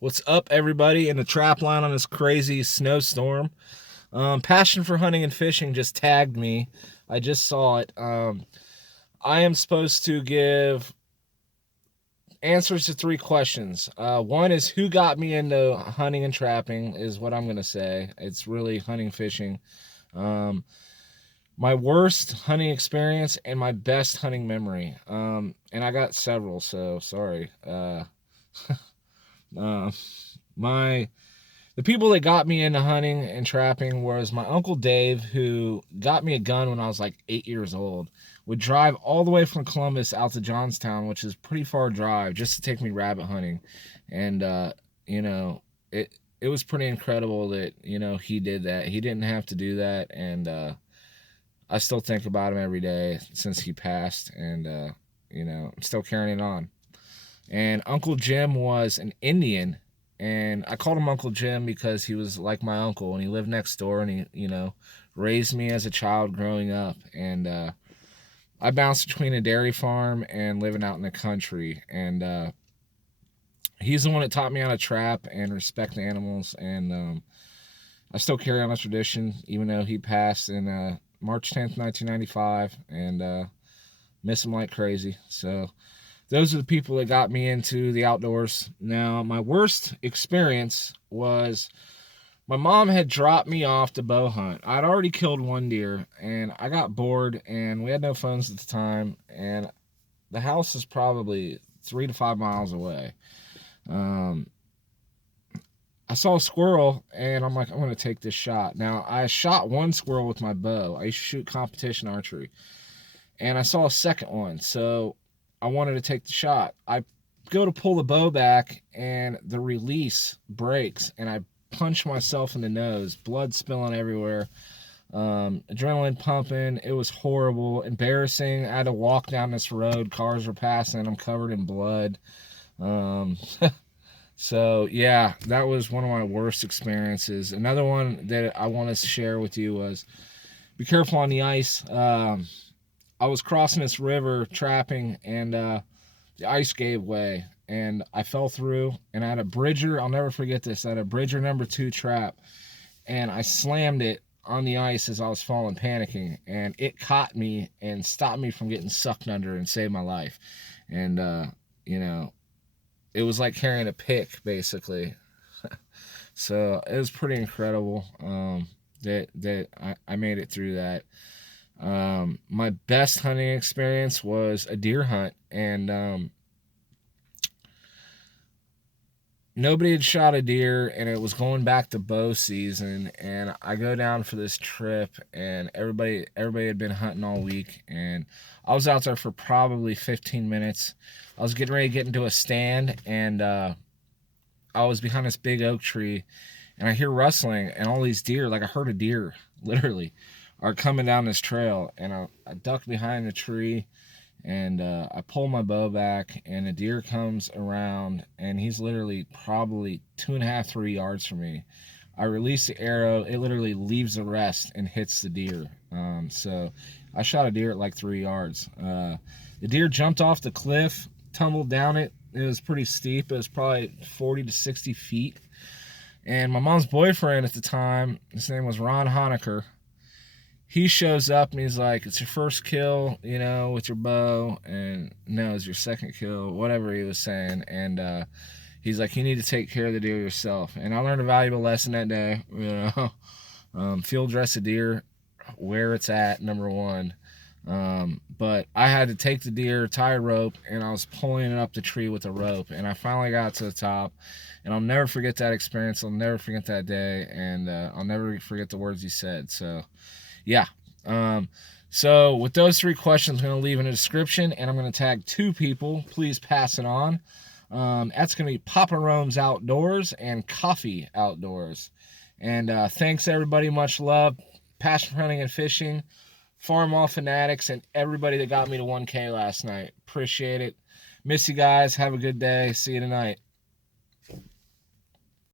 What's up, everybody, in the trap line on this crazy snowstorm? Passion for hunting and fishing just tagged me. I just saw it. I am supposed to give answers to 3 questions. One is who got me into hunting and trapping, is what I'm going to say. It's really hunting, fishing. Um, my worst hunting experience and my best hunting memory. And I got several, so sorry. Uh, my The people that got me into hunting and trapping was my uncle Dave, who got me a gun when I was like 8 years old. Would drive all the way from Columbus out to Johnstown, which is a pretty far drive, just to take me rabbit hunting. And you know, it was pretty incredible that he did that. He didn't have to do that, and I still think about him every day since he passed, and I'm still carrying it on. And Uncle Jim was an Indian, and I called him Uncle Jim because he was like my uncle, and he lived next door, and he raised me as a child growing up. And I bounced between a dairy farm and living out in the country, and he's the one that taught me how to trap and respect the animals. And I still carry on the tradition, even though he passed in March 10th, 1995, and miss him like crazy. So those are the people that got me into the outdoors. Now, my worst experience was my mom had dropped me off to bow hunt. I'd already killed one deer, and I got bored, and we had no phones at the time, and the house is probably 3 to 5 miles away. I saw a squirrel, and I'm like, I'm going to take this shot. Now, I shot one squirrel with my bow. I used to shoot competition archery, and I saw a second one, so I wanted to take the shot. I go to pull the bow back, and the release breaks, and I punch myself in the nose, blood spilling everywhere, adrenaline pumping. It was horrible, embarrassing. I had to walk down this road. Cars were passing. I'm covered in blood. So, yeah, that was one of my worst experiences. Another one that I want to share with you was be careful on the ice. I was crossing this river trapping, and the ice gave way, and I fell through, and I had a bridger. I'll never forget this. I had a bridger number 2 trap, and I slammed it on the ice as I was falling, panicking, and it caught me and stopped me from getting sucked under and saved my life. And it was like carrying a pick, basically. So it was pretty incredible that I made it through that. My best hunting experience was a deer hunt, and nobody had shot a deer, and it was going back to bow season, and I go down for this trip, and everybody had been hunting all week, and I was out there for probably 15 minutes. I was getting ready to get into a stand, and I was behind this big oak tree, and I hear rustling, and all these deer, like I heard a deer, literally, are coming down this trail, and I duck behind the tree, and I pull my bow back, and a deer comes around, and he's literally probably 2.5, 3 yards from me. I release the arrow, it literally leaves the rest and hits the deer. So I shot a deer at like 3 yards. The deer jumped off the cliff, tumbled down it. It was pretty steep. It was probably 40 to 60 feet. And my mom's boyfriend at the time, his name was Ron Honecker, he shows up and he's like, it's your first kill, with your bow. And no, it's your second kill, whatever he was saying. And he's like, you need to take care of the deer yourself. And I learned a valuable lesson that day. Field dress a deer where it's at, number one. But I had to take the deer, tie a rope, and I was pulling it up the tree with a rope. And I finally got to the top. And I'll never forget that experience. I'll never forget that day. And I'll never forget the words he said. So, yeah. So with those 3 questions, I'm going to leave in the description, and I'm going to tag 2 people. Please pass it on. That's going to be Papa Rome's Outdoors and Coffey Outdoors. And thanks, everybody. Much love. Passion for hunting and fishing. Farm All Fanatics, and everybody that got me to 1K last night. Appreciate it. Miss you guys. Have a good day. See you tonight.